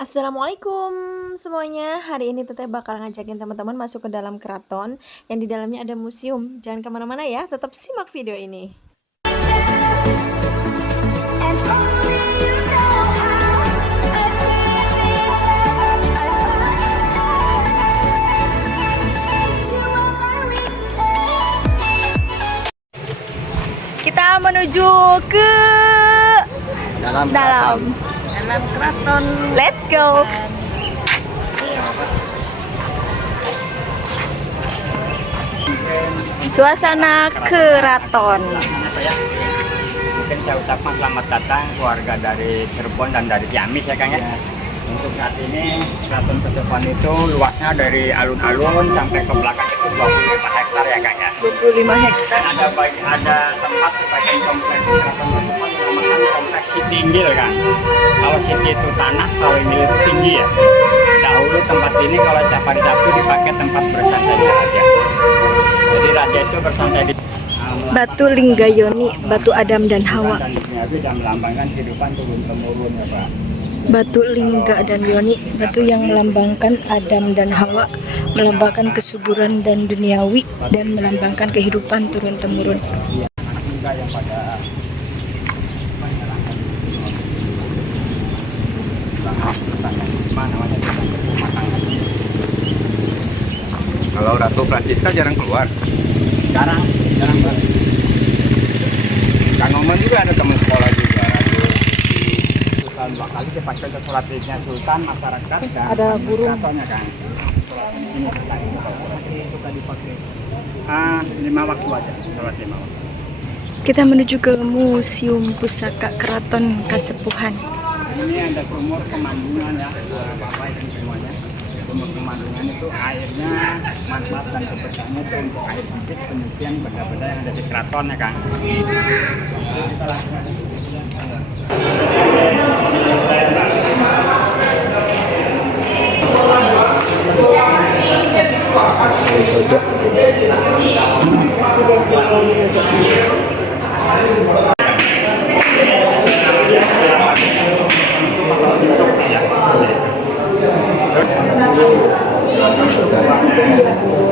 Assalamualaikum semuanya. Hari ini Teteh bakal ngajakin teman-teman masuk ke dalam keraton yang di dalamnya ada museum. Jangan kemana-mana ya, tetap simak video ini. Kita menuju ke dalam keraton. Let's go. Suasana keraton. Mungkin saya ucapkan selamat datang keluarga dari Cirebon dan dari Ciamis ya Kang ya. Untuk saat ini keraton Kesepuan itu luasnya dari alun-alun sampai ke belakang itu 25 hektar ya Kang ya. 25 hektar. Ada tempat sebagian kompleks keraton Kesepuan dinamakan kompleks Siti Inggil kan. Kalau Siti itu tanah, kalau Inggil itu tinggi ya. Dahulu tempat ini kalau setiap hari Sabtu dipakai tempat bersantainya raja. Jadi raja itu bersantai di Batu Linggayoni, batu Adam dan Hawa. dan melambangkan kehidupan turun-temurun ya Pak. Batu Lingga dan Yoni, batu yang melambangkan Adam dan Hawa, melambangkan kesuburan dan duniawi, dan melambangkan kehidupan turun-temurun. Anak muda yang pada menyerahkan Kalau Ratu Francisca jarang keluar. jarang banget. Kang Oman juga ada teman sekolah juga. Sultan dua kali dipakai untuk sholat idnya Sultan masyarakat dan Ada burung. keratonnya kan. Ini suka dipakai 5 waktu aja, sholat 5 waktu. Kita menuju ke Museum Pusaka Keraton Kasepuhan. Ini ada sumur pemandian ya, Bapak dan semuanya. Sumur pemandian itu airnya manfaat dan keberkahannya itu untuk air hidup, pencucian benda-benda yang ada di keraton ya kan. Kita lakukan.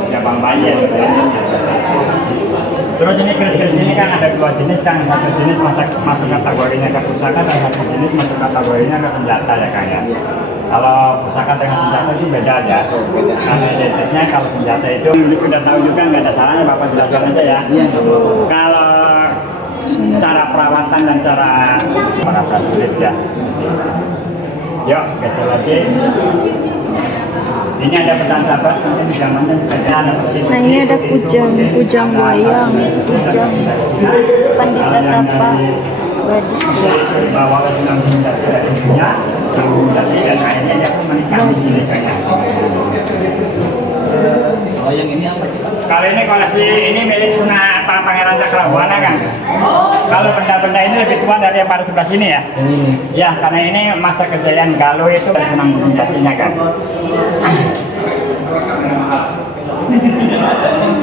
Ya Bang Bayi. Terus ini keris-keris ini kan ada 2 jenis kan, satu jenis masuk kategorinya ke pusaka dan satu jenis masuk kategorinya ke senjata ya Kang ya. Kalau pusaka dengan senjata itu beda aja. Karena identiknya kalau senjata itu sudah tahu juga nggak ada salahnya Bapak jelaskan aja ya. Kalau cara perawatan dan cara para prajurit ya. Yuk, geser lagi. Ini ada pedang sahabat, mungkin di zamannya ada. Nah, ini ada kujang wayang, kujang keris Pandita Tapa Badi. Bawa ke dalam senjata dari dunia, dan akhirnya dia pun menikah di sini kayaknya. Oh yang ini apa sih? Kalau ini koleksi ini milik Sunan Pangeran Cakrabuana kan. Kalau benda-benda ini lebih tua dari yang pada sebelah sini ya. Ya, karena ini masa kejayaan Galuh itu dari Sunan Gunung Jatinya kan.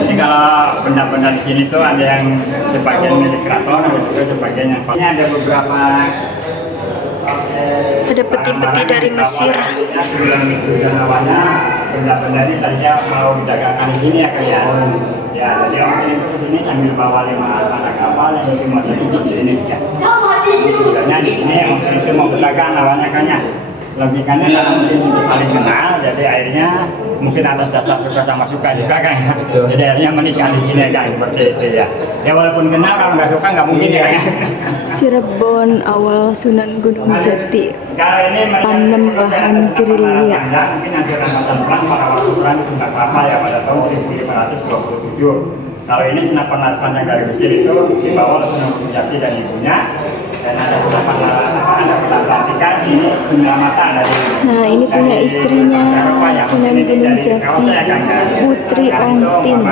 Jadi kalau benda-benda di sini tuh ada yang sebagian milik keraton, ada juga sebagian yang ini ada beberapa. Ada peti-peti dari Mesir. Benda-benda ini tadinya mau didagangkan di sini ya kayak. Ya, jadi orang ini ke sini sambil bawa 5 anak kapal yang cuma itu di sini ya. Sebenarnya di sini mungkin itu mau berdagang awalnya kayaknya. Logikanya karena mungkin saling kenal, jadi akhirnya mungkin atas dasar suka sama suka juga kan ya. Jadi akhirnya menikah di sini kan seperti itu ya. Ya walaupun kenal kalau nggak suka nggak mungkin ya. Cirebon awal Sunan Gunung Jati. Kalau ini Panembahan gerilya. Mungkin hasil rampasan perang pada waktu perang itu nggak apa ya pada tahun 1527. Kalau ini senapan yang dari Mesir itu dibawa oleh Sunan Gunung Jati dan ibunya. Dan ada pelantikan ini 9 mata dari. Nah, ini punya istrinya Sunan Gunung Jati, Putri Ongtin.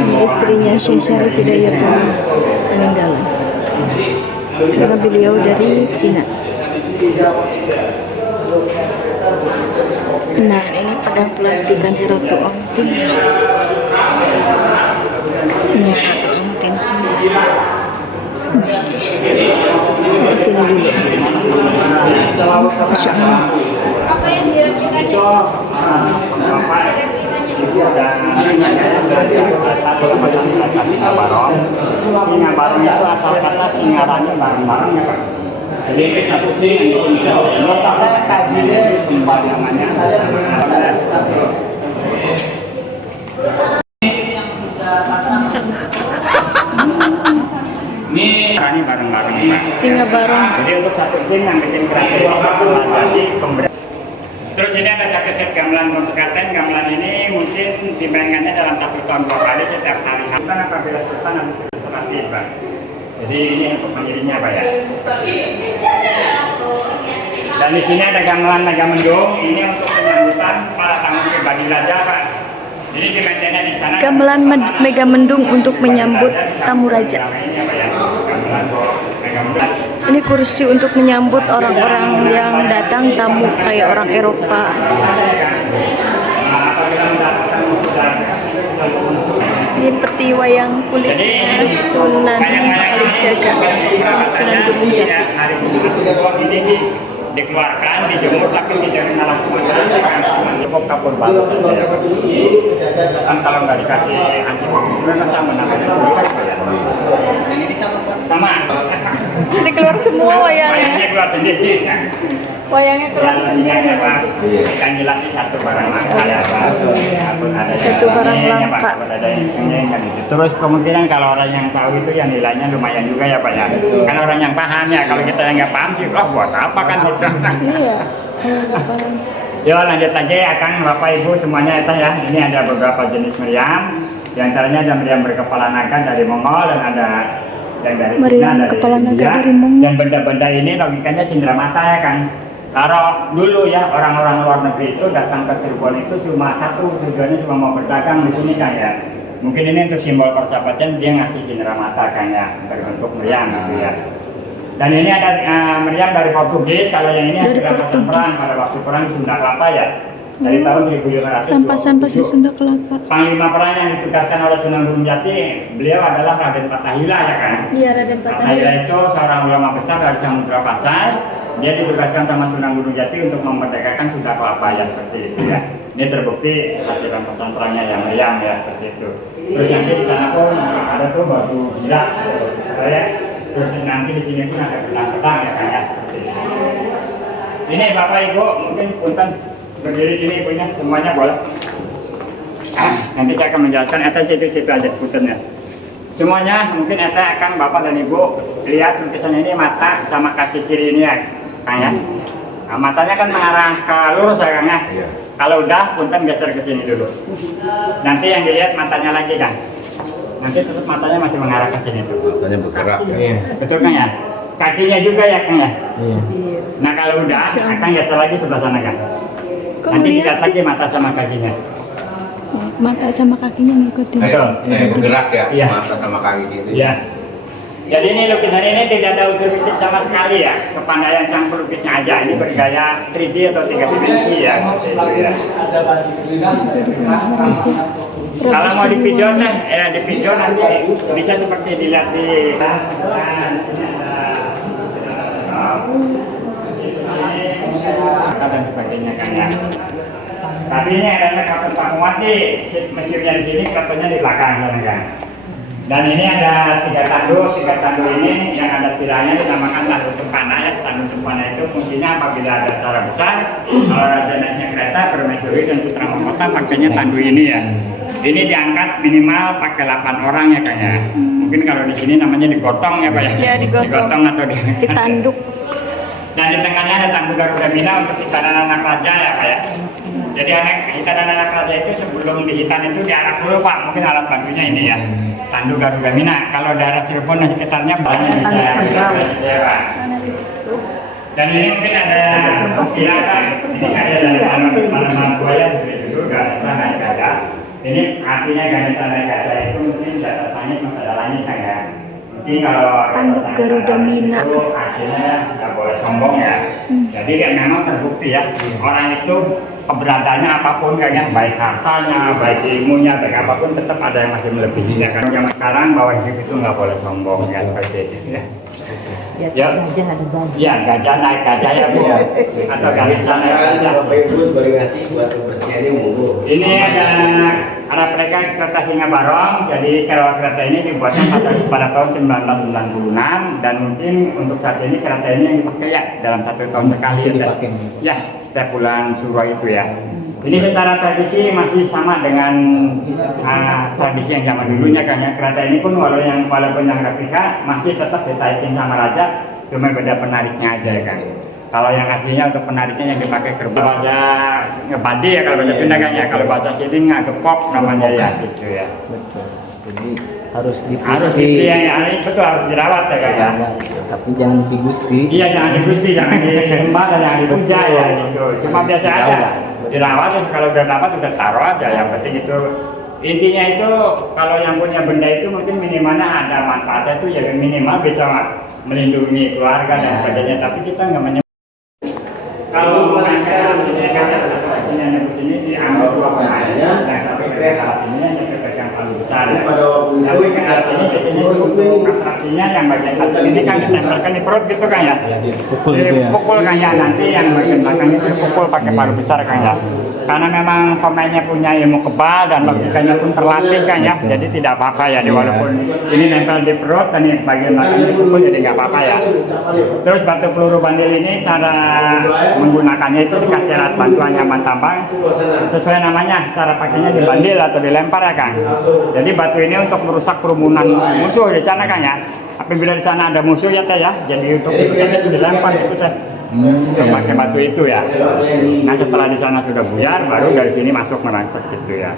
Ini istrinya Syekh Syarif Hidayatullah peninggalan. Karena beliau dari Cina. Nah, ini pedang pelantikan Ratu Ongtin. Ini Ratu Ongtin semua. Sini dulu. Masya Allah. Itu Bapak Ibu dan satu singa barong. Singa barong itu asal kata singaranya bareng-bareng ya Pak. Jadi satu singa itu sampai kajinya namanya. Ini bareng-bareng Pak. Singa barong. Jadi untuk satu tim yang bikin kreatif satu jadi pemberi. Terus ini ada satu set gamelan konsekaten. Gamelan ini mungkin dimainkannya dalam 1 tahun 2 kali setiap hari. Sultan apabila Sultan habis terlatih Pak. Jadi ini untuk pendirinya Pak ya. Dan di sini ada gamelan naga mendung. Ini untuk penyambutan para tamu pribadi raja Pak. Jadi dimainkannya di sana. Gamelan Mega Mendung untuk menyambut tamu raja. Ini kursi untuk menyambut orang-orang yang datang tamu kayak orang Eropa. Ini peti wayang kulitnya Sunan Kalijaga, Sunan Gunung Jati. Ini dikeluarkan, dijemur, tapi tidak mengalami masalah. Cukup kapur batu saja ya Pak. Kan kalau nggak dikasih antibiotik kan sama namanya. Sama. Ini keluar semua wayangnya. Wayangnya keluar sendiri. Ya. Wayangnya keluar sendiri. Yang jelas ini satu barang langka ya Pak. Satu barang langka. Ada isinya kan itu. Terus kemungkinan kalau orang yang tahu itu yang nilainya lumayan juga ya Pak ya. Kan orang yang paham ya. Kalau kita yang nggak paham sih, buat apa kan gitu. Iya. Yo lanjut aja ya Kang, Bapak Ibu semuanya ya. Ini ada beberapa jenis meriam. Di antaranya ada meriam berkepala naga dari Mongol dan ada yang dari meriam Cina, kepala naga India. dari Mongol. Dan benda-benda ini logikanya cindera mata ya Kang. Kalau dulu ya orang-orang luar negeri itu datang ke Cirebon itu cuma satu tujuannya cuma mau berdagang di sini Kang ya. Mungkin ini untuk simbol persahabatan dia ngasih cindera mata Kang ya berbentuk meriam gitu ya. Dan ini ada meriam dari Portugis. Kalau yang ini hasil rampasan perang pada waktu perang di Sunda Kelapa ya. Dari tahun 1500. Rampasan pas di Sunda Kelapa. Panglima perang yang ditugaskan oleh Sunan Gunung Jati, beliau adalah Raden Fatahila ya kan. Iya, Raden Fatahila itu seorang ulama besar dari Samudra Pasai. Dia ditugaskan sama Sunan Gunung Jati untuk memerdekakan Sunda Kelapa ya seperti itu ya. Ini terbukti hasil rampasan perangnya yang meriam ya seperti itu. Terus nanti di sana pun ada tuh batu gila. Saya terus nanti di sini pun ada pedang-pedang ya kan ya. Ini Bapak Ibu mungkin punten berdiri sini ibunya semuanya boleh. Nanti saya akan menjelaskan eta situ aja puntennya. Semuanya mungkin eta akan Bapak dan Ibu lihat lukisan ini mata sama kaki kiri ini ya Kang ya. Nah, matanya kan mengarah ke lurus ya Kang ya. Iya. Kalau udah punten geser ke sini dulu. Nanti yang dilihat matanya lagi Kang. Nanti tetap matanya masih mengarah ke sini tuh. Matanya bergerak ya. Iya. Betul Kang ya? Kakinya juga ya Kang ya? Iya. Nah kalau udah, akan geser lagi sebelah sana Kang. Kok Nanti lihat ngeliatin? lagi mata sama kakinya. Mata sama kakinya ngikutin. Betul. Bergerak ya, Iya. mata sama kaki gitu. Iya. Jadi ini lukisan ini tidak ada unsur fisik sama sekali ya. Kepandaian sang pelukisnya aja. Ini bergaya 3D atau 3 dimensi ya. Ya. Kalau mau di video di video nanti bisa seperti dilihat di dan sebagainya kan ya. Tapi ini adalah Kraton Pakuwati, Mesirnya di sini, Kratonnya di belakang kan. Dan ini ada 3 tandu ini yang ada tiranya dinamakan tandu cempana ya. Tandu cempana itu fungsinya apabila ada acara besar, kalau raja naiknya kereta, permaisuri dan putra mahkota pakainya tandu ini ya. Ini diangkat minimal pakai 8 orang ya Kang ya. Mungkin kalau di sini namanya digotong ya Pak ya. Ya, digotong. Atau Ditanduk. Dan di tengahnya ada tandu Garuda Mina untuk hitanan anak raja ya Pak ya. Jadi hitanan anak raja itu sebelum dihitan itu diarak dulu Pak. Mungkin alat bantunya ini ya. Tandu Garuda Mina. Kalau daerah Cirebon dan sekitarnya banyak bisa ya Pak. Dan ini mungkin ada silakan. Ini ada dari mana buaya dulu gak sana gajah. Ini artinya Ganesha naik gajah itu mungkin di atas langit masih ada langit kan ya. Mungkin kalau Tanduk Garuda Mina. akhirnya nggak boleh sombong ya. Jadi kan memang terbukti ya orang itu keberadaannya apapun kayaknya baik hartanya, baik ilmunya, baik apapun tetap ada yang masih melebihi ya. Karena zaman sekarang bahwa hidup itu nggak boleh sombong ya seperti itu ya. Di atas Ya. gajah ada baju. Iya, gajah naik gajah ya Bu. Atau gajah naik gajah. Bapak Ibu sebagai ngasih buat kebersihannya monggo. Ini ada mereka kereta Singa Barong. Jadi kalau kereta ini dibuatnya pada tahun 1996 dan mungkin untuk saat ini kereta ini yang dipakai ya dalam 1 tahun sekali. Ya, setiap bulan Suro itu ya. Ini secara tradisi masih sama dengan tradisi yang zaman dulunya kan ya. Kereta ini pun walaupun yang replika masih tetap ditaikin sama raja, cuma beda penariknya aja ya kan. Kalau yang aslinya untuk penariknya yang dipakai kerbau ya ngebadi ya kalau bahasa Sunda kan ya. Kalau bahasa sini ngagepok namanya ya gitu ya. Betul. Jadi harus Harus betul harus dirawat ya kan ya. Tapi jangan digusti. Iya jangan digusti, jangan disembah dan jangan dipuja ya gitu. Cuma biasa aja dirawat, terus kalau udah dapat udah taruh aja. Yang penting itu intinya itu kalau yang punya benda itu mungkin minimalnya ada manfaatnya itu ya minimal bisa melindungi keluarga dan sebagainya. Tapi kita nggak menyebut kalau mengangkat sini ada di sini diambil 2 pemain yang satu kereta ini yang yang paling besar ya. Tapi alat ini biasanya untuk atraksinya yang bagian satu ini kan ditempelkan di perut gitu kan ya. Dipukul gitu ya. Dipukul kan ya, nanti yang bagian belakang itu dipukul pakai palu besar kan ya. Karena memang pemainnya punya ilmu kebal dan logikanya pun terlatih kan ya. Jadi tidak apa-apa ya, walaupun ini nempel di perut dan yang bagian belakang dipukul jadi nggak apa-apa ya. Terus batu peluru bandil ini cara menggunakannya itu dikasih alat bantu anyaman tambang sesuai namanya, cara pakainya dibandil atau dilempar ya Kang. Jadi batu ini untuk merusak kerumunan musuh di sana Kang ya. Apabila di sana ada musuh ya Teh ya, jadi untuk itu dilempar itu Teh. Untuk pakai batu itu ya. Nah setelah di sana sudah buyar, baru dari sini masuk merancak gitu ya.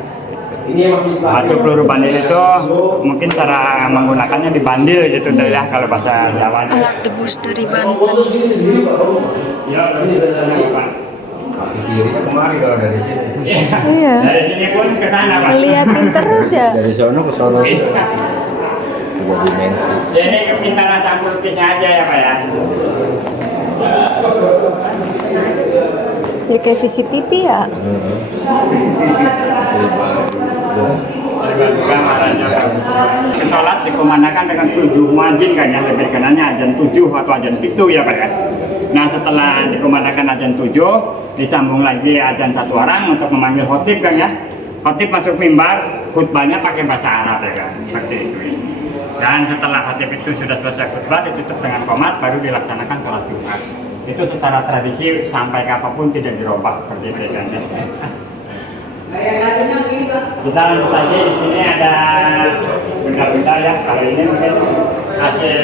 Batu peluru bandil itu mungkin cara menggunakannya dibandil gitu Teh ya kalau bahasa Jawa. Alat tebus dari Banten. Ya, Pak. Kemari kalau dari sini. Iya. Dari sini pun ke sana Pak. Ngeliatin terus ya. Dari sono ke sono. Iya. 3 dimensi. Jadi kepintaran campur pisnya aja ya Pak ya. Ya kayak CCTV ya. Sholat dikumandangkan dengan 7 muadzin kan ya, lebih kenanya azan 7 atau azan 7 ya Pak ya. Nah setelah dikumandangkan azan 7, disambung lagi azan 1 orang untuk memanggil khotib kan ya. Khotib masuk mimbar, khutbahnya pakai bahasa Arab ya kan, seperti itu. Dan setelah khotib itu sudah selesai khutbah, ditutup dengan qomat, baru dilaksanakan sholat Jumat. Itu secara tradisi sampai kapanpun tidak dirubah seperti itu kan ya. Kita lanjut lagi, di sini ada benda-benda ya. Kali ini mungkin hasil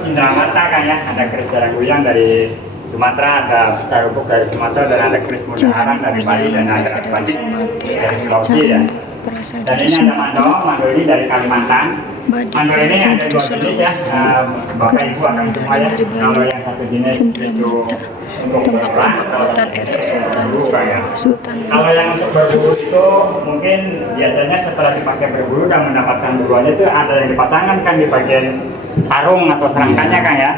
cindramata kan ya. Ada keris jarang guyang dari Sumatera, ada carubuk dari Sumatera, dan ada keris mudaharang dari Bali, dan ada batik dari Sulawesi ya. Dan ini ada mandor ini dari Kalimantan. Mandor ini ada 2 jenis ya. Bapak Ibu akan semuanya. Kalau yang satu jenis itu untuk berulang, Tombak-tombak era Sultan. kalau yang untuk berburu itu mungkin biasanya setelah dipakai berburu dan mendapatkan buruannya itu ada yang dipasangkan kan di bagian sarung atau serangkanya kan ya.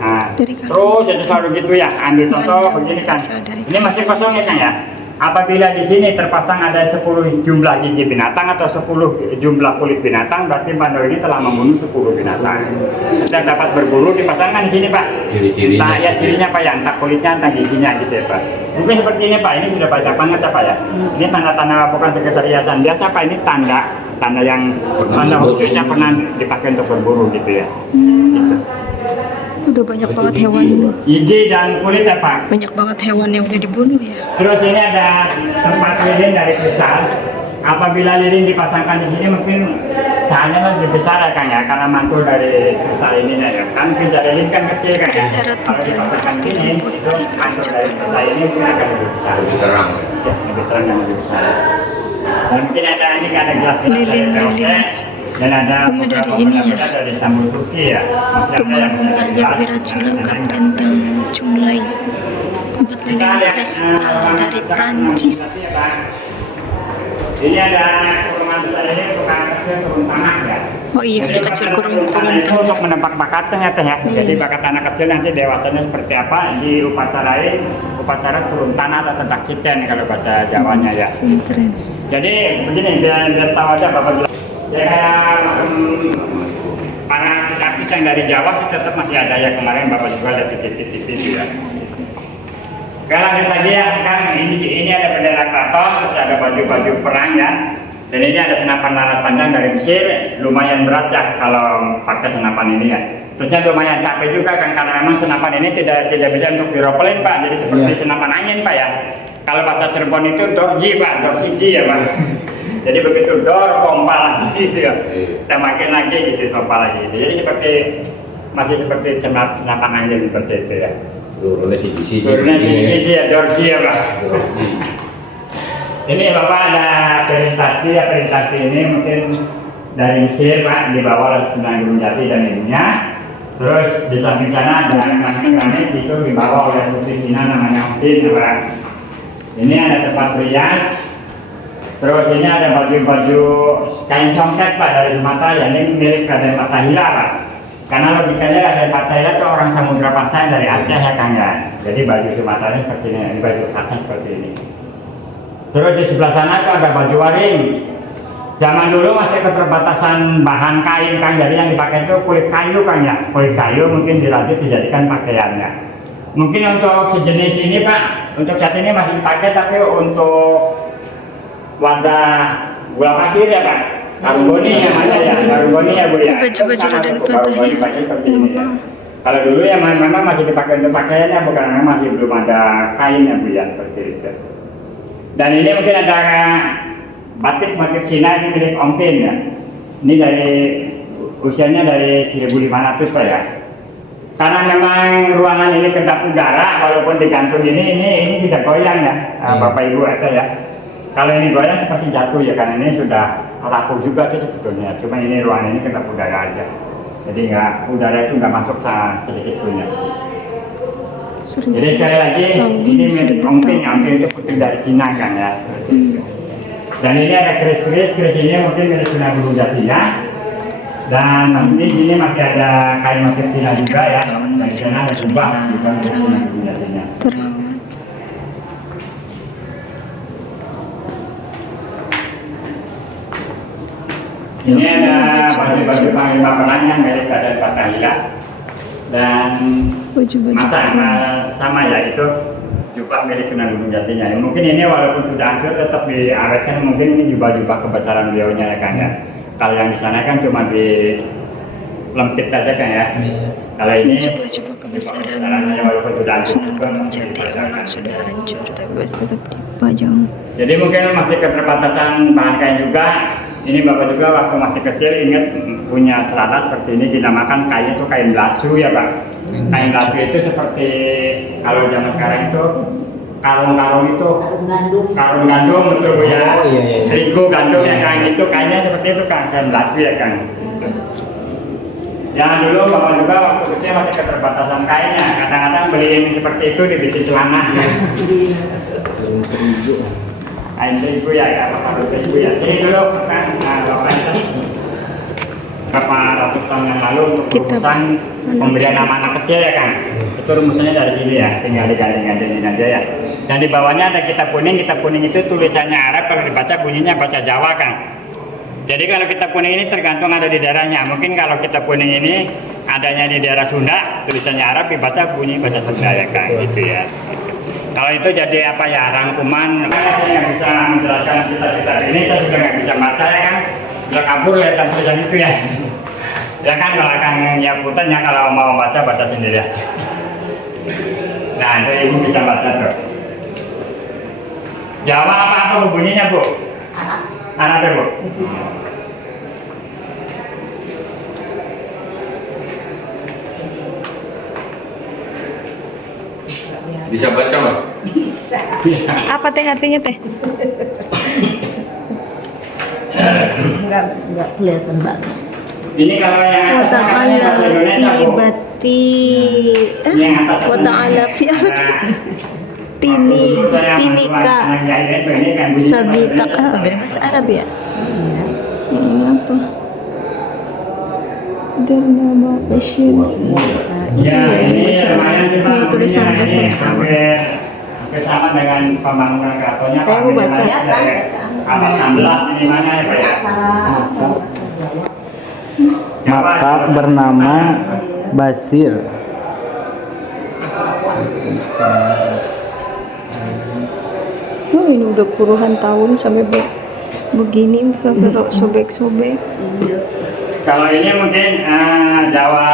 Nah, terus jadi selalu gitu ya. Ambil contoh begini kan. Ini masih kosong ya kan ya. Apabila di sini terpasang ada 10 jumlah gigi binatang atau 10 jumlah kulit binatang, berarti mandor ini telah membunuh 10 binatang. Dan dapat berburu dipasangkan di sini Pak. Ciri-cirinya. Nah ya cirinya Pak ya, entah kulitnya, entah giginya gitu ya Pak. Mungkin seperti ini Pak, ini sudah banyak banget ya Pak ya. Ini tanda-tanda bukan sekedar hiasan biasa Pak, ini tanda yang tanda khususnya pernah dipakai untuk berburu gitu ya. Gitu. Udah banyak banget hewan. Gigi dan kulit ya Pak. Banyak banget hewan yang udah dibunuh ya. Terus ini ada tempat lilin dari kristal. Apabila lilin dipasangkan di sini mungkin cahayanya lebih besar ya Kang ya, karena mantul dari kristal ini ya. Kan kristal lilin kan kecil kan ya. Keris era Kalau tujuan, keris dipasangkan tilam ini, putih, itu keris mantul Jepang. dari kristal ini mungkin akan lebih besar. Lebih terang. Ya, lebih terang dan lebih besar. Dan mungkin ada ini ada gelas Lilin. dan ada Oh, iya, dari beberapa ini ya. benda-benda dari Istanbul Turki ya. Masih ada yang Tumenggung Arya Wirajula Kapten Tang Chunlai. Tempat lilin kristal dari Prancis. Ini ada kurungan besar ini bukan kecil turun tanah ya. Oh iya, ada kecil kurung turun Itu untuk tanah. menebak bakatnya Teh ya. Jadi bakat anak kecil nanti dewasanya seperti apa, di upacara turun tanah atau tentak siten kalau bahasa Jawanya ya. Sentren. Jadi begini biar tahu aja Bapak bilang. Ya kayak para artis-artis yang dari Jawa sih tetap masih ada ya, kemarin Bapak juga ada titik-titik ya. Oke, lanjut lagi ya, kan ini ada bendera keraton, terus ada baju-baju perang ya. Dan ini ada senapan laras panjang dari Mesir, lumayan berat ya kalau pakai senapan ini ya. Terusnya lumayan capek juga kan, karena memang senapan ini tidak bisa untuk diropelin Pak, jadi seperti senapan angin Pak ya. Kalau bahasa Cirebon itu dorji Pak, dorsiji ya Pak. Jadi begitu dor, pompa lagi gitu ya. Kita makin lagi gitu, pompa lagi gitu. Jadi masih seperti senapan angin seperti itu ya. Turunnya siji-siji. Turunnya siji-siji ya, dorji ya Pak. Ini Bapak ada perintah ini mungkin dari Mesir Pak, dibawa oleh Sunan Gunung Jati dan ibunya. Terus di samping sana ada keramik itu dibawa oleh putri Cina namanya Ontin ya Pak. Ini ada tempat rias. Terus ini ada baju-baju kain songket Pak dari Sumatera, ya ini milik Raden Fathahila Pak. Karena logikanya Raden Fathahila itu orang Samudra Pasai dari Aceh ya Kang ya. Jadi baju Sumatera ini seperti ini baju khasnya seperti ini. Terus di sebelah sana itu ada baju waring. Zaman dulu masih keterbatasan bahan kain Kang, jadi yang dipakai itu kulit kayu Kang ya. Kulit kayu mungkin dirajut dijadikan pakaiannya. Mungkin untuk sejenis ini Pak, untuk saat ini masih dipakai, tapi untuk wadah gula pasir ya Pak, karungoni namanya ya, karungoni ya Bu ya. Baju-baju Raden Fathahila. Kalau dulu ya memang masih dipakai untuk pakaiannya, bukan, memang masih belum ada kainnya Bu ya, seperti itu. Dan ini mungkin ada batik Cina, ini milik Om Tin ya. Ini dari usianya dari 1500 Pak ya. Karena memang ruangan ini kedap udara, walaupun digantung ini tidak goyang ya, Bapak Ibu ada ya. Kalau ini goyang pasti jatuh ya, karena ini sudah rapuh juga sih sebetulnya. Cuma ini ruangan ini kedap udara aja. Jadi udara itu nggak masuk sedikit pun ya. Jadi sekali lagi ini milik Om Tin itu putih dari Cina kan ya. Dan ini ada keris ini mungkin milik Sunan Gunung Jati ya. Dan nanti di sini masih ada kain motif Cina juga ya. Masih terlihat sangat terawat. Ini ada baju-baju panglima perang yang milik Raden Fathahila. Dan sama ya, itu jubah milik Sunan Gunung Jatinya. Mungkin ini walaupun sudah hancur tetap diawetkan, mungkin ini jubah kebesaran beliaunya ya kan ya. Kalau yang di sana kan cuma di lempit aja kan ya. Kalau ini jubah kebesaran walaupun sudah hancur Sunan Gunung Jati walau sudah hancur tapi tetap dipajang. Jadi mungkin masih keterbatasan bahan kain juga. Ini Bapak juga waktu masih kecil ingat punya celana seperti ini, dinamakan kain itu kain belacu ya Pak. Kain belacu itu seperti kalau zaman sekarang itu karung-karung itu karung gandum betul Bu ya. Terigu gandum ya kain itu, kainnya seperti itu kan, kain belacu ya kan. Ya dulu Bapak juga waktu kecil masih keterbatasan kainnya, kadang-kadang beli ini seperti itu dibikin celana. Kain terigu ya, Bapak terigu ya. Sini dulu kan, Bapak itu berapa ratus tahun yang lalu untuk urusan pemberian nama anak kecil ya kan. Itu rumusnya dari sini ya, tinggal diganti-gantiin aja ya. Dan di bawahnya ada kitab kuning itu tulisannya Arab, kalau dibaca bunyinya bahasa Jawa kan. Jadi kalau kitab kuning ini tergantung ada di daerahnya. Mungkin kalau kitab kuning ini adanya di daerah Sunda, tulisannya Arab, dibaca bunyi bahasa Sunda ya kan, gitu ya. Gitu. Kalau itu jadi apa ya, rangkuman. Saya nggak bisa menjelaskan kitab-kitab ini, saya sudah nggak bisa baca ya kan. Sudah kabur lihat tulisan itu ya. Ya kan belakangnya punten ya, kalau mau baca sendiri aja. Nah itu Ibu bisa baca terus. Jawa apa bunyinya Bu? Arab ya Bu? Bisa baca Mas? Bisa. Apa teh artinya teh? Enggak kelihatan banget. Ini kalau yang atas namanya bahasa Indonesia Bu. Yang atas Wa ta'ala fi tinika sabitak. Dari bahasa Arab ya? Ini apa? Darna Bashir. Ya, ini lumayan sih Pak. Tulisan bahasa Jawa. Bersama dengan pembangunan keratonnya Pak. Mau baca. Abad 16 ini mana ya Pak ya? maka bernama Basir. Oh ini udah puluhan tahun sampai begini, sampai sobek-sobek. Kalau ini mungkin Jawa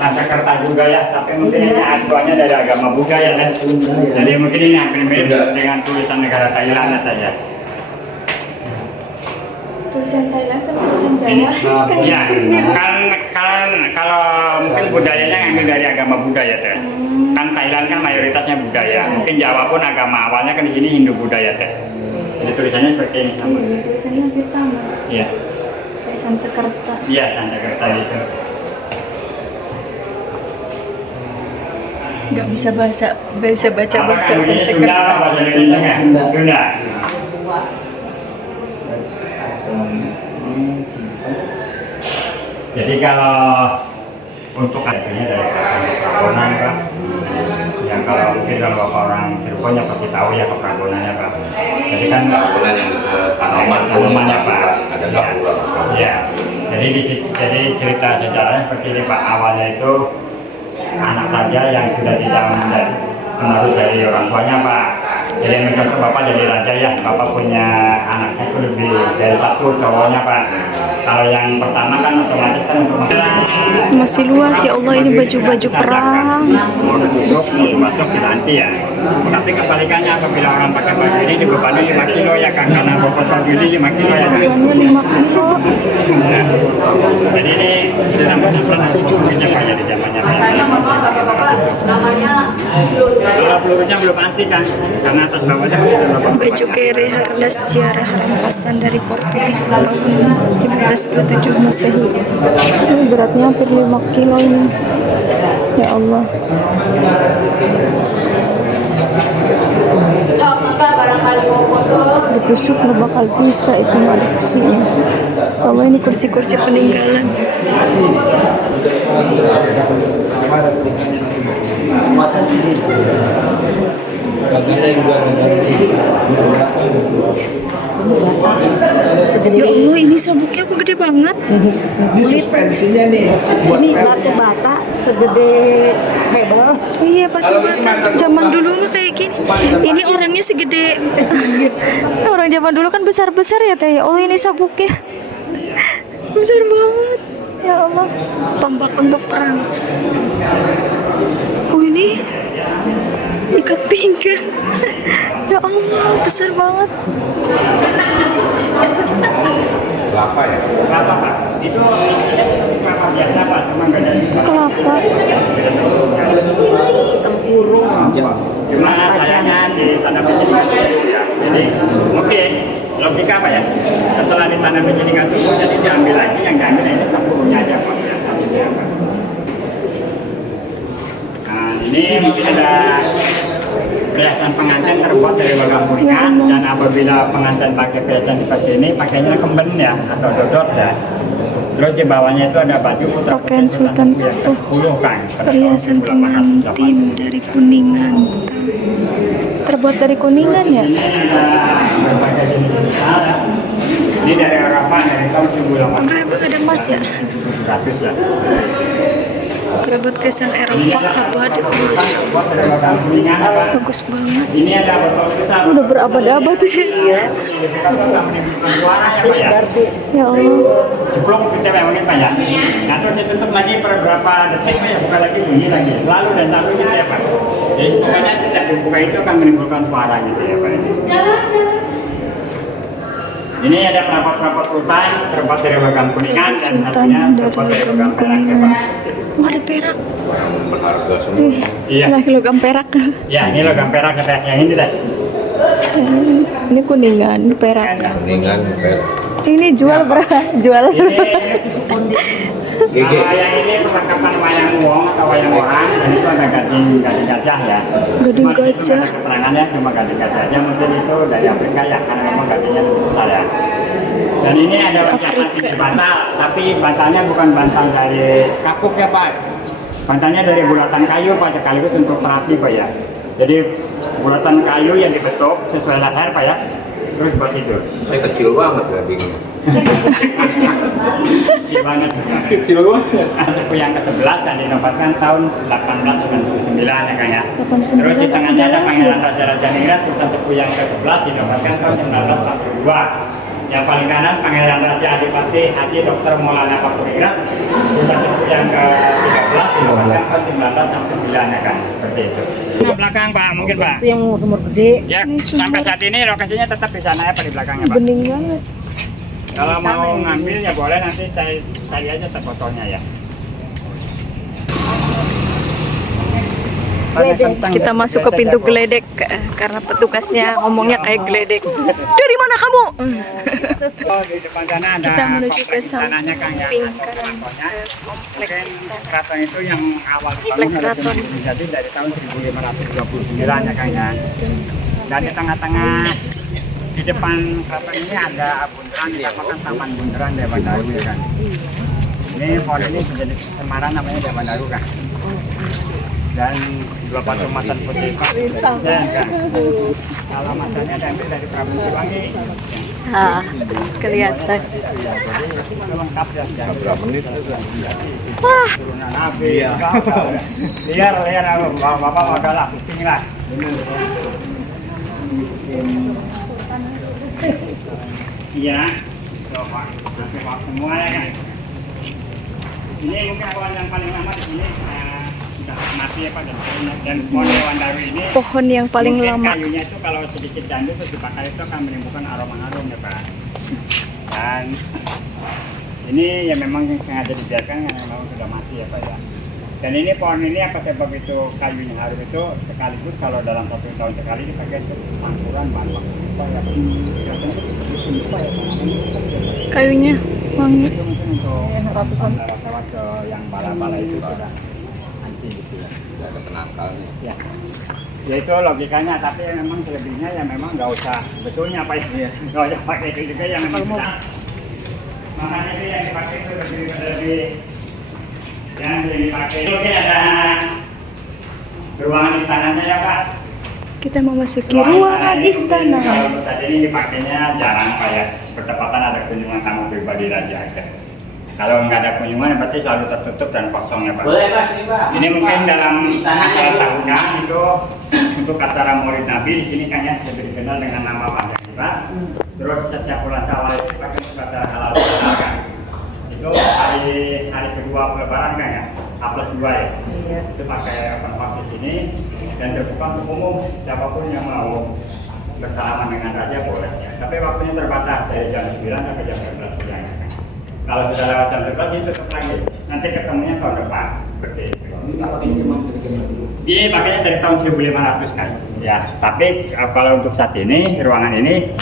Sansekerta juga ya, tapi mungkin ini asalnya dari agama Buddha ya kan. Jadi mungkin ini hampir mirip dengan tulisan negara Thailand saja. Tulisan Thailand sama tulisan Jawa. Iya, kan kalau mungkin budayanya ngambil dari agama Buddha ya teh. Kan Thailand kan mayoritasnya Buddha ya. Mungkin Jawa pun agama awalnya kan di sini Hindu Buddha ya teh. Jadi tulisannya seperti ini sama. Tulisannya hampir sama. Iya. Kayak Sansekerta. Iya, Sansekerta itu. Nggak bisa baca bahasa Sunda Sansekerta. apa bahasa Indonesia nggak? Sunda. Jadi kalau untuk artinya dari Prabonan Pak, yang kalau mungkin kalau Bapak orang Cirebon ya pasti tahu ya Prabonannya Pak. Jadi kan Bangunan yang tanamannya Pak. ada gapura. Ya. Jadi cerita sejarahnya seperti ini Pak. Awalnya itu anak raja yang sudah tidak menjadi penerus dari orang tuanya Pak. Jadi yang mencontoh Bapak jadi raja ya, Bapak punya anaknya itu lebih dari satu cowoknya Pak. Kalau yang pertama kan otomatis kan untuk Masih luas ya Allah, ini baju-baju perang. Besi. Batuk diganti ya. Tapi kebalikannya apabila orang pakai baju ini dibebani 5 kilo ya kan, karena bobot baju ini 5 kilo ya kan. Bebannya 5 kilo. Ya. Jadi ini dalam penyusunan bisa Pak ya di zamannya Pak. Kalau pelurunya belum anti kan, karena atas bawahnya Baju kere hardas ziarah rampasan dari Portugis tahun 1527 Masehi. Ini beratnya hampir 5 kilo ini. Ya Allah. Ditusuk nggak bakal bisa itu nggak ada kursinya. Kalau ini kursi-kursi peninggalan. Sama ada peninggalannya nanti muatan ini. Bagiannya juga ada ini. Ya Allah, ini sabuknya kok gede banget. Ini suspensinya nih. Ini batu bata segede hebel. Iya, batu bata zaman dulu mah kayak gini. Ini orangnya segede. Orang zaman dulu kan besar-besar ya teh. Oh ini sabuknya besar banget. Ya Allah, tombak untuk perang. Oh ini ikat pinggang. Ya Allah, besar banget. Kelapa ya? Kelapa Pak, itu isinya kelapa biasa Pak, cuma nggak ada Kelapa. Cuma sayangnya di tanah biji ya. Jadi mungkin logika Pak ya, setelah di tanah biji nggak tumbuh, jadi diambil lagi, yang diambil ini tempurnya aja Pak. Nah ini mungkin ada perhiasan pengantin terbuat dari logam kuningan, dan apabila pengantin pakai perhiasan seperti ini pakainya kemben ya atau dodot ya. Terus di bawahnya itu ada baju putra Pakaian Sultan Sepuh. kan. Perhiasan pengantin dari Kuningan. Terbuat dari Kuningan ya? Ini ada berbagai jenis misalnya. Ini dari Eropa dari tahun 1800 Enggak, emang ada emas ya? ya. Kerabat kesan Eropa abadi. Buat dari logam kuningan apa? Bagus banget. Ini ada botol besar. Udah berabad-abad ya. Ya Allah. Jeblok kita memangin Pak ya. Nah terus ditutup lagi per berapa detik ya, buka lagi bunyi lagi. Selalu dan selalu gitu ya Pak. Jadi pokoknya setiap dibuka itu akan menimbulkan suara gitu ya Pak. Ini ada perabot-perabot sultan terbuat dari logam kuningan dan Sultan satunya dari terbuat dari logam logam perak ya kuningan. Pak. Wah ada perak. Berharga semua. Tuh, Iya. lagi logam perak. Ya ini logam perak katanya yang ini dah. Ini Kuningan, ini perak. Kuningan, perak. Ini jual berapa? Jual. Gigi. Kalau yang ini perlengkapan wayang wong atau wayang orang, dan itu ada gading gajah ya. Gading Cuma di sini gajah. ada keterangannya cuma gading gajah aja, mungkin itu dari Afrika ya, karena memang gadingnya lebih besar ya. Dan ini ada hiasan isi bantal, tapi bantalnya bukan bantal dari kapuk ya Pak. Bantalnya dari bulatan kayu Pak, sekaligus untuk terapi Pak ya. Jadi bulatan kayu yang dibentuk sesuai leher Pak ya. terus buat tidur. Saya kecil banget ya bingung. Gimana tuh? Kecil banget. Cepu yang ke-11 dan dinobatkan tahun 1899 ya Kang ya. 89 Terus di tengahnya ada udah Pangeran Raja Ningrat Sultan Cepu yang ke-11 dinobatkan tahun 1942. Yang paling kanan Pangeran Raja Adipati Haji Dr. Maulana Pakuringrat Sultan Cepu yang ke-13 dinobatkan tahun 1969 ya Kang. Seperti itu. Nah, belakang Pak, mungkin Pak. Itu yang sumur gede. Ya, sampai saat ini lokasinya tetap di sana ya Pak, di belakangnya Pak. bening banget. Kalau mau ngambil ya boleh, nanti cari aja fotonya ya. Kita masuk ke pintu geledek karena petugasnya ngomongnya kayak geledek. Dari mana kamu? Oh, di depan sana ada Kita menuju ke istananya Kang ya. samping Ada kanan balkonnya. Mungkin istana. keraton itu yang awal Komplek keraton. jadi dari tahun 1529 ya Kang ya. Dan di tengah-tengah di depan keraton ini ada bundaran, dinamakan Taman Bundaran Dewandaru ya Kang. Ini pohon ini menjadi semaran namanya Dewandaru Kang. Dan dua patung macan putih Pak. Dan Kang, kalau macannya diambil dari Prabu Siliwangi. Ah, kelihatan. Ya, jadi itu lengkap ya. Berapa menit? Wah, Turunan Nabi. Liar, bapak modal lah, pusing lah. Iya, coba coba semua ya Kang. Ini mungkin awan yang paling lama di sini sudah mati ya Pak, dan pohon Dewandaru ini pohon yang paling mungkin lama. kayunya itu kalau sedikit candu terus dibakar itu akan menimbulkan aroma harum ya Pak. Dan ini ya memang sengaja dibiarkan karena memang sudah mati ya Pak ya. Dan ini pohon ini apa sebab itu kayunya harum itu sekaligus kalau dalam 1 tahun sekali dipakai untuk pangkuran bahan baku supaya Kayunya wangi. itu mungkin untuk ratusan lewat ke yang bala-bala itu sudah anti gitu ya. Tidak ada penangkalnya. Ya. Ya itu logikanya, tapi memang selebihnya ya memang nggak usah betulnya Pak ya. Nggak usah pakai itu juga yang memang bisa. Makanya itu yang dipakai itu lebih yang dipakai itu ada ruangan istananya ya Pak. Kita memasuki ruangan istana. Kalau saat ini dipakainya jarang Pak ya. Bertepatan ada kunjungan tamu pribadi Raja aja. Kalau nggak ada kunjungan berarti selalu tertutup dan kosong ya Pak. Boleh Pak, sini Pak. Ini mungkin dalam Istana acara dulu. tahunan itu untuk acara Maulid Nabi di sini kan ya lebih dikenal dengan nama panjang kita. Terus setiap bulan Syawal itu pakai untuk acara halal bihalal kan. Itu hari kedua Lebaran kan ya, +2 ya. Itu pakai open house di sini dan terbuka untuk umum, siapapun yang mau bersalaman dengan raja boleh. Tapi waktunya terbatas dari jam 9 sampai jam 11 siang. Kalau sudah lewat jam 11 itu tutup lagi. Nanti ketemunya tahun depan. Seperti itu. Dia pakainya dari tahun 1500 kan. Ya, tapi kalau untuk saat ini ruangan ini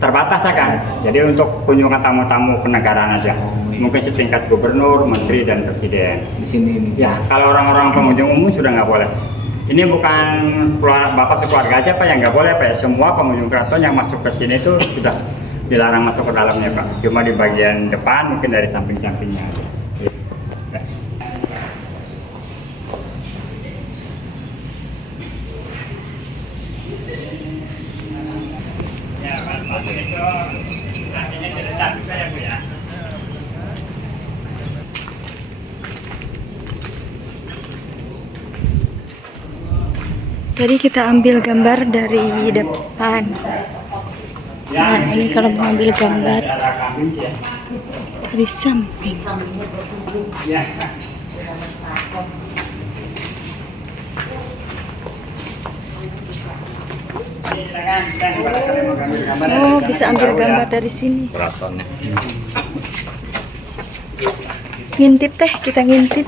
terbatas ya kan. Jadi untuk kunjungan tamu-tamu kenegaraan aja. Mungkin setingkat gubernur, menteri dan presiden. Di sini ini. Ya, kalau orang-orang pengunjung umum sudah nggak boleh. Ini bukan bapak sekeluarga aja Pak yang nggak boleh Pak. Semua pengunjung keraton yang masuk ke sini itu sudah dilarang masuk ke dalamnya Pak. Cuma di bagian depan mungkin dari samping-sampingnya aja. Ya. Ya, Pak, itu kakinya tidak juga ya Bu ya. Tadi kita ambil gambar dari depan. Nah, ini kalau mau ambil gambar dari samping. Ya. Oh, bisa ambil gambar dari sini. Keratonnya. Ngintip teh, kita ngintip.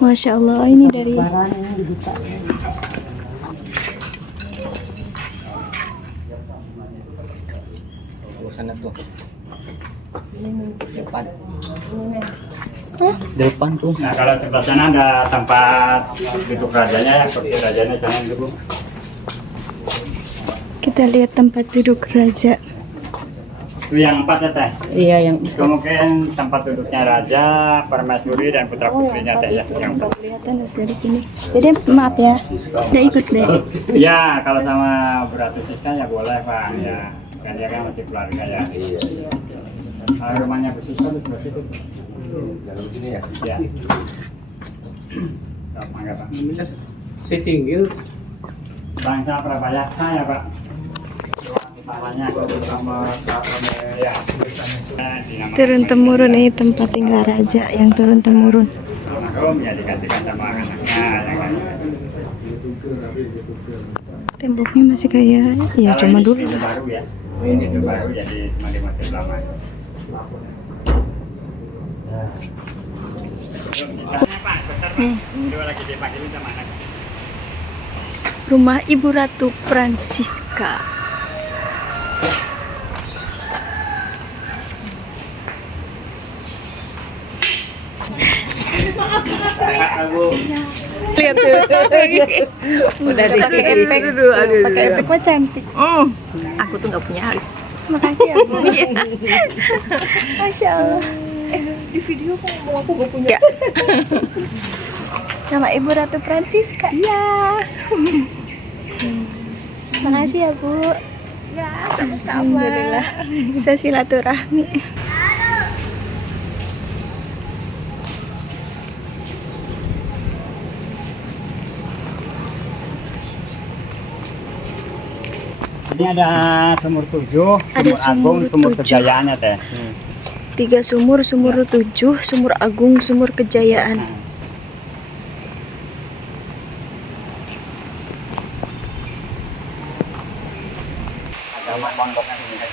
Masya Allah, ini dari Sana tuh. Depan. Hah? Depan tuh. Nah kalau sebelah sana ada tempat duduk rajanya ya, seperti rajanya sana dulu. Kita lihat tempat duduk raja. Itu yang 4 ya teh. Iya yang Itu mungkin tempat duduknya raja, permaisuri dan putra putrinya teh ya. Yang empat. Kelihatan harus dari sini. Jadi maaf ya, udah ikut deh. Iya, kalau sama Bu Ratu Siska ya boleh Pak. Ya, kan dia kan masih keluarga ya. Iya. Rumahnya Bu Siska itu sebelah situ. Jalur sini ya. Ya. Mangga Pak. Si Tinggil. Bangsa Prabayaksa ya Pak. Utamanya sama ya. Turun temurun ini tempat tinggal raja yang turun temurun. Almarhum ya digantikan sama anaknya yang lain. Temboknya masih kayak ya Kalau cuma ini dulu. pintu baru ya. Ini pintu baru jadi cuma di Masjid Lama. Dua lagi dipakai sama anak. Rumah Ibu Ratu Francisca. Lihat tuh. Udah pakai efek dulu, pakai efek mah cantik. aku tuh nggak punya alis. Makasih ya Bu. Masya Allah. Di video kok ngomong aku gak punya. Nama Ibu Ratu Francisca. Iya. Makasih ya Bu. Ya, sama-sama. Alhamdulillah. Bisa silaturahmi. Ini ada sumur 7, Ada sumur agung, sumur sumur 7. kejayaan ya teh. 3 sumur, sumur 7, sumur agung, sumur kejayaan. Ada pondoknya ini kan.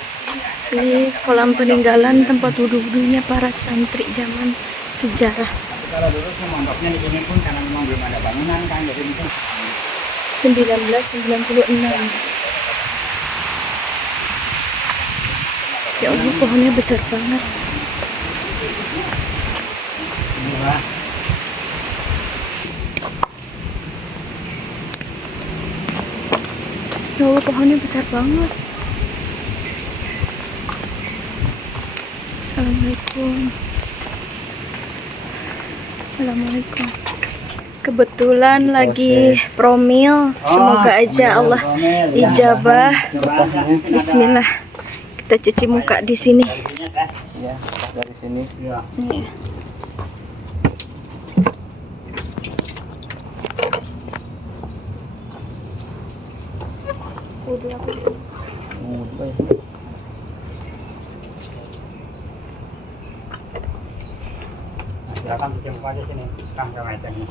Ini kolam peninggalan tempat wudhu-wudhunya para santri zaman sejarah. Tapi kalau dulu sih pondoknya di sini pun karena memang belum ada bangunan kan, jadi mungkin 1996. Ya Allah, pohonnya besar banget. inilah Ya Allah, pohonnya besar banget. Assalamualaikum. Assalamualaikum. Kebetulan lagi promil. Semoga aja Allah ijabah. Bismillah. Kita cuci muka di sini. Ya, dari sini. ya. Nih. Nah, silakan cuci muka di sini, kang sama itemnya.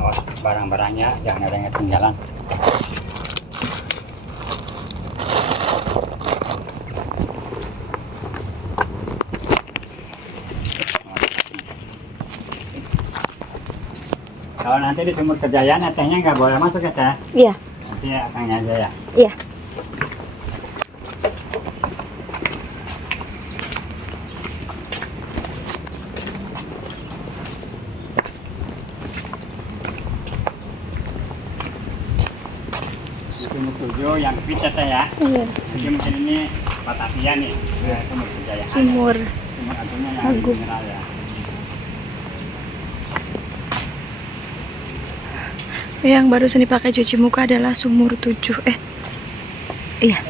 Awas barang-barangnya jangan ada yang ketinggalan. Kalau nanti di sumur kejayaan tehnya nggak boleh masuk ya teh? Iya, Nanti akangnya aja ya. iya. Sumur 7 yang picat ya. Iya. Jadi mungkin ini Batavia nih, sumur kejayaan. Sumur Sumur agungnya yang Agung. mineral ya. Yang barusan dipakai cuci muka adalah sumur 7. Iya.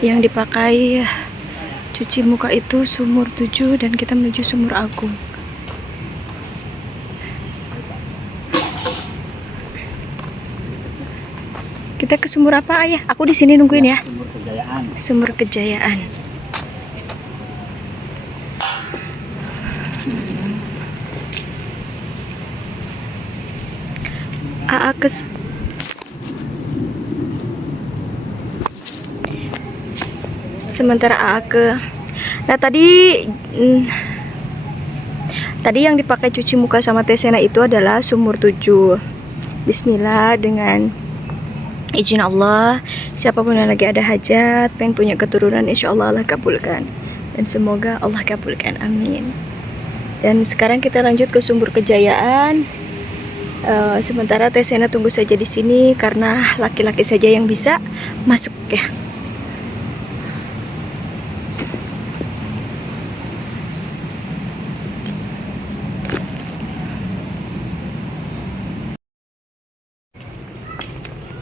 Yang dipakai cuci muka itu sumur 7 dan kita menuju sumur Agung. Kita ke sumur apa, Ayah? Aku di sini nungguin ya. Sumur kejayaan. Sumur Kejayaan. AA sementara AA ke. Nah tadi yang dipakai cuci muka sama Tesena itu adalah sumur 7. Bismillah, dengan izin Allah, siapapun yang lagi ada hajat, pengen punya keturunan, insya Allah Allah kabulkan. Dan semoga Allah kabulkan, amin. Dan sekarang kita lanjut ke sumur Kejayaan. Sementara Tesena tunggu saja di sini karena laki-laki saja yang bisa masuk ya.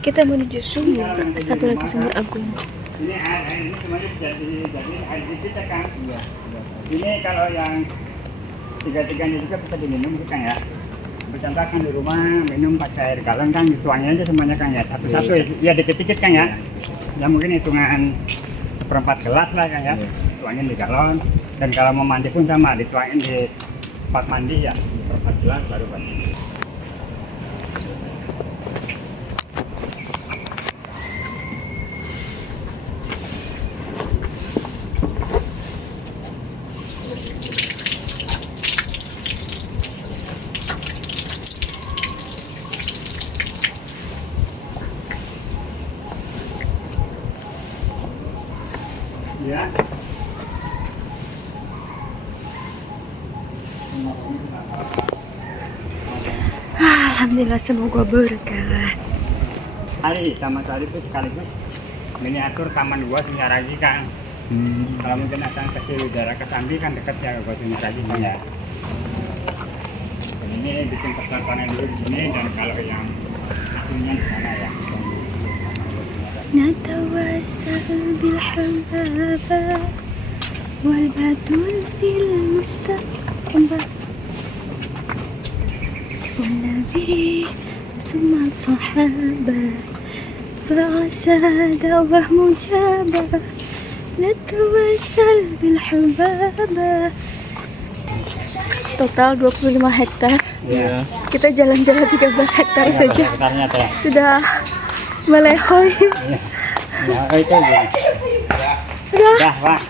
Kita menuju sumur, satu lagi sumur Agung. Ini air ini semuanya jadi air kita kan. Iya. Ini kalau yang tiga-tiganya juga bisa diminum gitu kan ya. Bercontoh kan di rumah minum pakai air galon kan, tuangnya aja semuanya kan ya, satu-satu ya dikit-dikit kan ya. Ya mungkin hitungan seperempat gelas lah kan ya, tuangin di galon. Dan kalau mau mandi pun sama, dituangin di tempat mandi ya, seperempat gelas baru mandi. Ya. Alhamdulillah, semoga berkah. Hari sama tadi itu sekaligus miniatur taman luas Singaraji kan. Kalau mungkin akan ke udara Kesambi kan dekat ya ke Singaraji kan ya. Dan ini bikin percontohan dulu di sini, dan kalau yang aslinya di sana ya. نتوسل بالحبابة والبدل المستقبل والنبي ثم الصحابة فعسى دعوة مجابة نتوسل بالحبابة. Total 25 hektar. Ya. Kita jalan-jalan 13 hektar saja. Hektarnya teh. Sudah melehoi. Ya, itu. Udah. Dah, Pak.